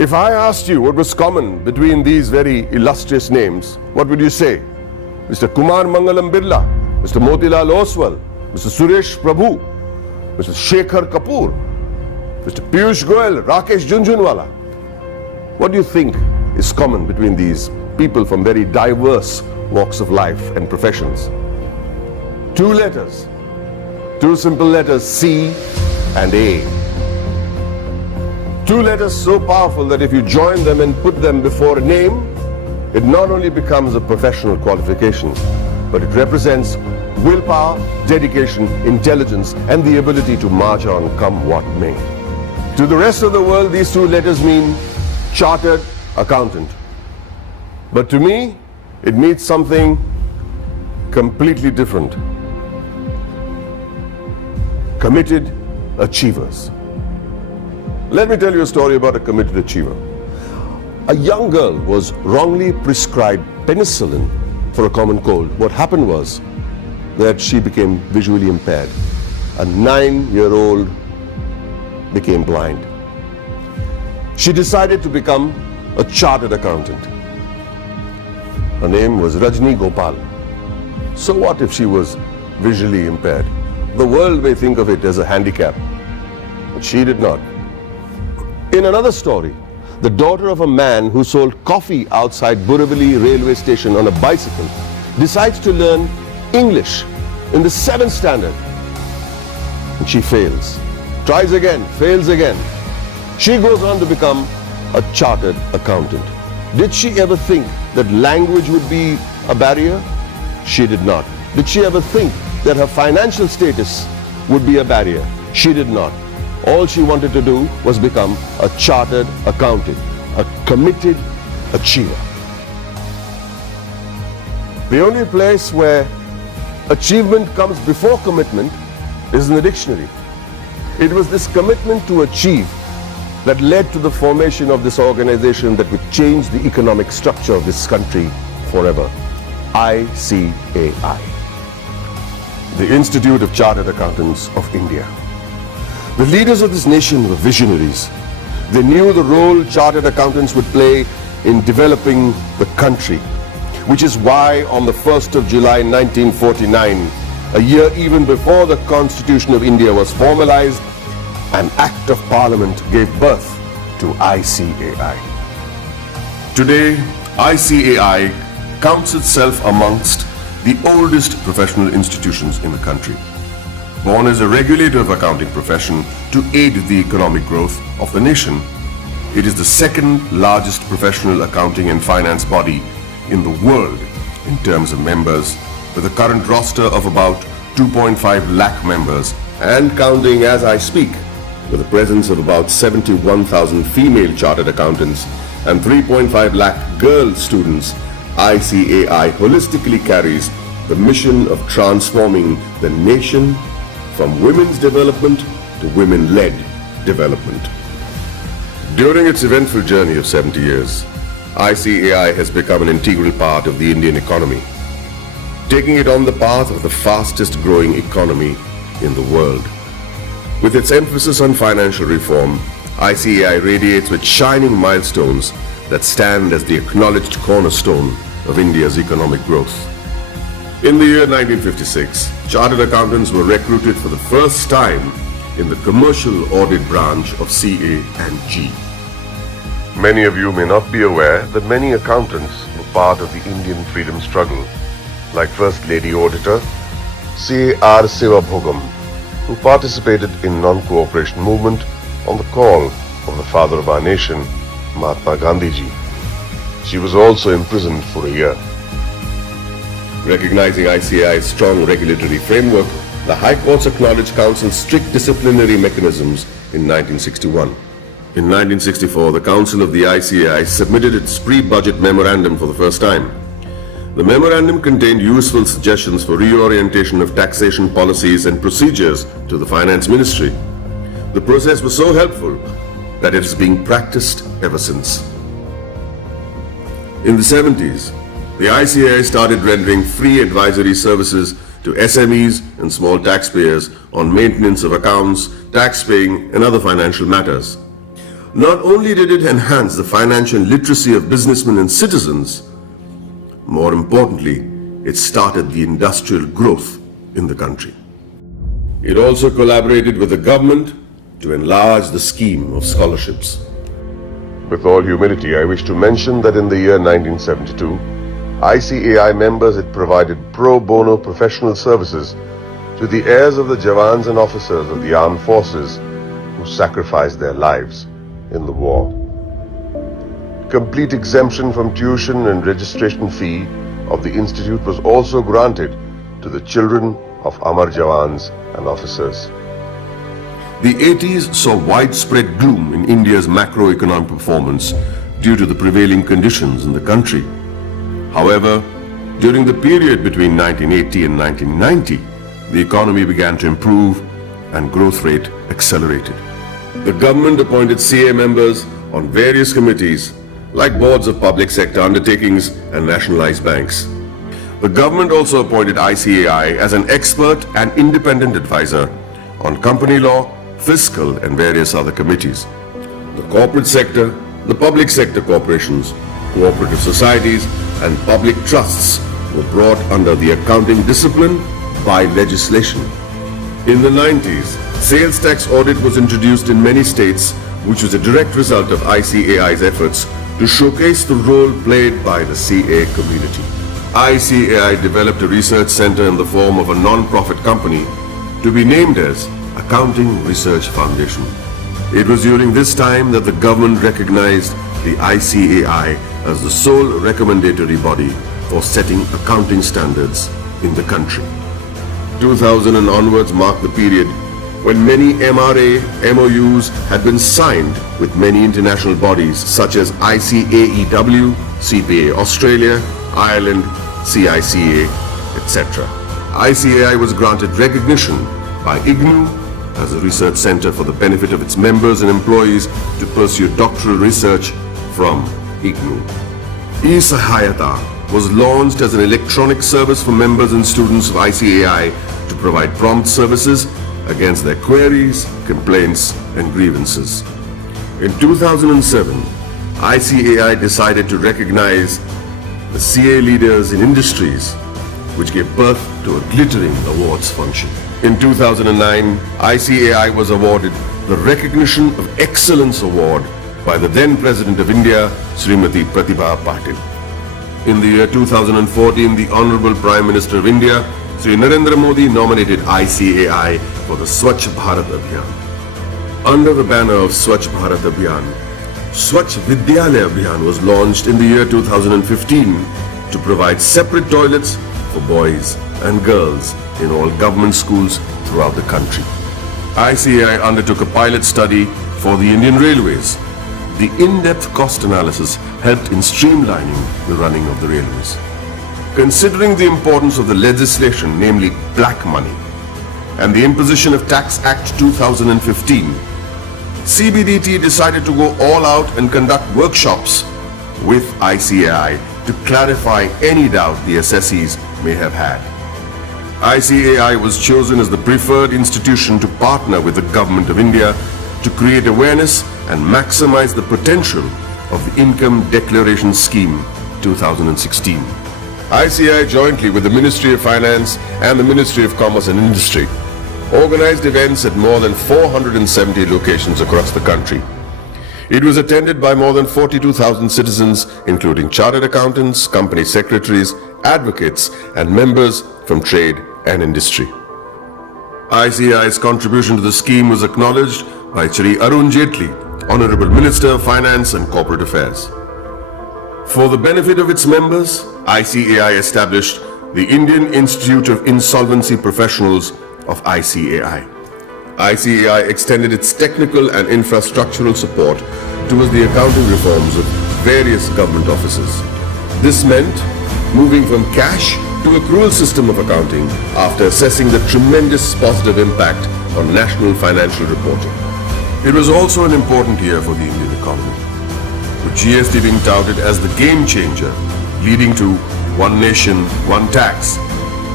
If I asked you what was common between these very illustrious names, what would you say? Mr. Kumar Mangalam Birla, Mr. Motilal Oswal, Mr. Suresh Prabhu, Mr. Shekhar Kapoor, Mr. Piyush Goyal, Rakesh Junjunwala. What do you think is common between these people from very diverse walks of life and professions? Two letters, two simple letters, C and A. Two letters so powerful that if you join them and put them before a name, it not only becomes a professional qualification, but it represents willpower, dedication, intelligence, and the ability to march on come what may. To the rest of the world, these two letters mean chartered accountant. But to me, it means something completely different. Committed achievers. Let me tell you a story about a committed achiever. A young girl was wrongly prescribed penicillin for a common cold. What happened was that she became visually impaired. A 9-year-old became blind. She decided to become a chartered accountant. Her name was Rajni Gopal. So what if she was visually impaired? The world may think of it as a handicap, but she did not. In another story, the daughter of a man who sold coffee outside Borivali railway station on a bicycle decides to learn English in the 7th standard. And she fails. Tries again, fails again. She goes on to become a chartered accountant. Did she ever think that language would be a barrier? She did not. Did she ever think that her financial status would be a barrier? She did not. All she wanted to do was become a chartered accountant, a committed achiever. The only place where achievement comes before commitment is in the dictionary. It was this commitment to achieve that led to the formation of this organization that would change the economic structure of this country forever. ICAI, the Institute of Chartered Accountants of India. The leaders of this nation were visionaries. They knew the role chartered accountants would play in developing the country, which is why on the 1st of July 1949, a year even before the Constitution of India was formalized, an Act of Parliament gave birth to ICAI. Today, ICAI counts itself amongst the oldest professional institutions in the country. Born as a regulator of accounting profession to aid the economic growth of the nation, it is the second largest professional accounting and finance body in the world in terms of members, with a current roster of about 2.5 lakh members and counting as I speak, with a presence of about 71,000 female chartered accountants and 3.5 lakh girl students. ICAI holistically carries the mission of transforming the nation from women's development to women-led development. During its eventful journey of 70 years, ICAI has become an integral part of the Indian economy, taking it on the path of the fastest growing economy in the world. With its emphasis on financial reform, ICAI radiates with shining milestones that stand as the acknowledged cornerstone of India's economic growth. In the year 1956, chartered accountants were recruited for the first time in the commercial audit branch of CA&G. Many of you may not be aware that many accountants were part of the Indian freedom struggle, like First Lady Auditor C.R. Sivabhogam, who participated in non-cooperation movement on the call of the father of our nation, Mahatma Gandhi ji. She was also imprisoned for a year. Recognizing ICAI's strong regulatory framework, the High Courts acknowledged Council's strict disciplinary mechanisms in 1961. In 1964, the Council of the ICAI submitted its pre-budget memorandum for the first time. The memorandum contained useful suggestions for reorientation of taxation policies and procedures to the Finance Ministry. The process was so helpful that it is being practiced ever since. In the 70s, the ICAI started rendering free advisory services to SMEs and small taxpayers on maintenance of accounts, tax paying, and other financial matters. not only did it enhance the financial literacy of businessmen and citizens, more importantly, it started the industrial growth in the country. It also collaborated with the government to enlarge the scheme of scholarships. With all humility, I wish to mention that in the year 1972, ICAI members had provided pro bono professional services to the heirs of the Jawans and officers of the armed forces who sacrificed their lives in the war. Complete exemption from tuition and registration fee of the institute was also granted to the children of Amar Jawans and officers. The 80s saw widespread gloom in India's macroeconomic performance due to the prevailing conditions in the country. However, during the period between 1980 and 1990, the economy began to improve and growth rate accelerated. The government appointed CA members on various committees like boards of public sector undertakings and nationalized banks. The government also appointed ICAI as an expert and independent advisor on company law, fiscal and various other committees. The corporate sector, the public sector corporations, cooperative societies and public trusts were brought under the accounting discipline by legislation. In the 90s, sales tax audit was introduced in many states, which was a direct result of ICAI's efforts to showcase the role played by the CA community. ICAI developed a research center in the form of a non-profit company to be named as Accounting Research Foundation. It was during this time that the government recognized the ICAI as the sole recommendatory body for setting accounting standards in the country. 2000 and onwards marked the period when many MRA MOUs had been signed with many international bodies such as ICAEW, CPA Australia, Ireland, CICA, etc. ICAI was granted recognition by IGNU as a research center for the benefit of its members and employees to pursue doctoral research from IGNU. eSahayata was launched as an electronic service for members and students of ICAI to provide prompt services against their queries, complaints, and grievances. In 2007, ICAI decided to recognize the CA leaders in industries, which gave birth to a glittering awards function. In 2009, ICAI was awarded the Recognition of Excellence Award by the then President of India, Srimati Pratibha Patil. In the year 2014, the Honorable Prime Minister of India, Sri Narendra Modi, nominated ICAI for the Swachh Bharat Abhiyan. Under the banner of Swachh Bharat Abhiyan, Swachh Vidyalaya Abhiyan was launched in the year 2015 to provide separate toilets for boys and girls in all government schools throughout the country. ICAI undertook a pilot study for the Indian Railways. The in-depth cost analysis helped in streamlining the running of the railways. Considering the importance of the legislation, namely black money, and the imposition of Tax Act 2015, CBDT decided to go all out and conduct workshops with ICAI to clarify any doubt the assessees may have had. ICAI was chosen as the preferred institution to partner with the Government of India to create awareness and maximize the potential of the Income Declaration Scheme 2016. ICAI, jointly with the Ministry of Finance and the Ministry of Commerce and Industry, organized events at more than 470 locations across the country. It was attended by more than 42,000 citizens, including chartered accountants, company secretaries, advocates, and members from trade and industry. ICAI's contribution to the scheme was acknowledged by Shri Arun Jaitley, Honorable Minister of Finance and Corporate Affairs. For the benefit of its members, ICAI established the Indian Institute of Insolvency Professionals of ICAI. ICAI extended its technical and infrastructural support towards the accounting reforms of various government offices. This meant moving from cash to accrual system of accounting after assessing the tremendous positive impact on national financial reporting. It was also an important year for the Indian economy, with GST being touted as the game changer, leading to one nation, one tax.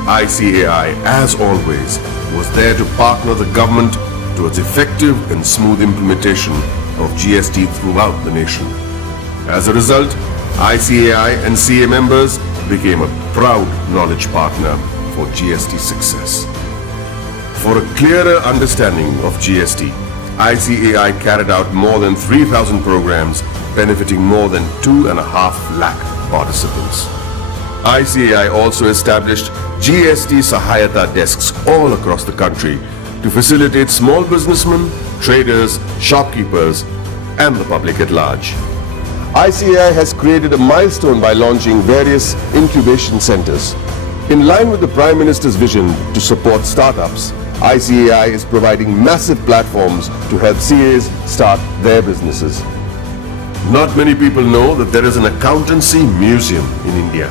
ICAI, as always, was there to partner the government towards effective and smooth implementation of GST throughout the nation. As a result, ICAI and CA members became a proud knowledge partner for GST success. For a clearer understanding of GST, ICAI carried out more than 3,000 programs benefiting more than 2.5 lakh participants. ICAI also established GST Sahayata desks all across the country to facilitate small businessmen, traders, shopkeepers, and the public at large. ICAI has created a milestone by launching various incubation centers. In line with the Prime Minister's vision to support startups, ICAI is providing massive platforms to help CAs start their businesses. Not many people know that there is an accountancy museum in India,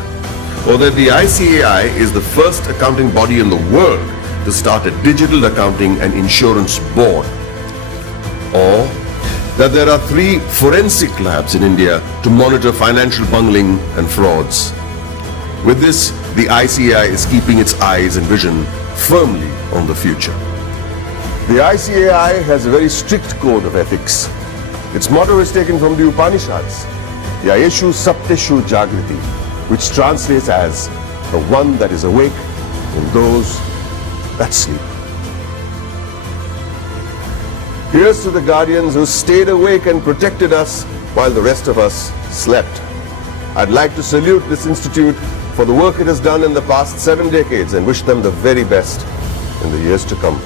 or that the ICAI is the first accounting body in the world to start a digital accounting and insurance board, or that there are 3 forensic labs in India to monitor financial bungling and frauds. With this, the ICAI is keeping its eyes and vision firmly on the future. The ICAI has a very strict code of ethics. Its motto is taken from the Upanishads, Yayeshu Sapteshu Jagriti, which translates as the one that is awake in those that sleep. Here's to the guardians who stayed awake and protected us while the rest of us slept. I'd like to salute this institute for the work it has done in the past 7 decades and wish them the very best in the years to come.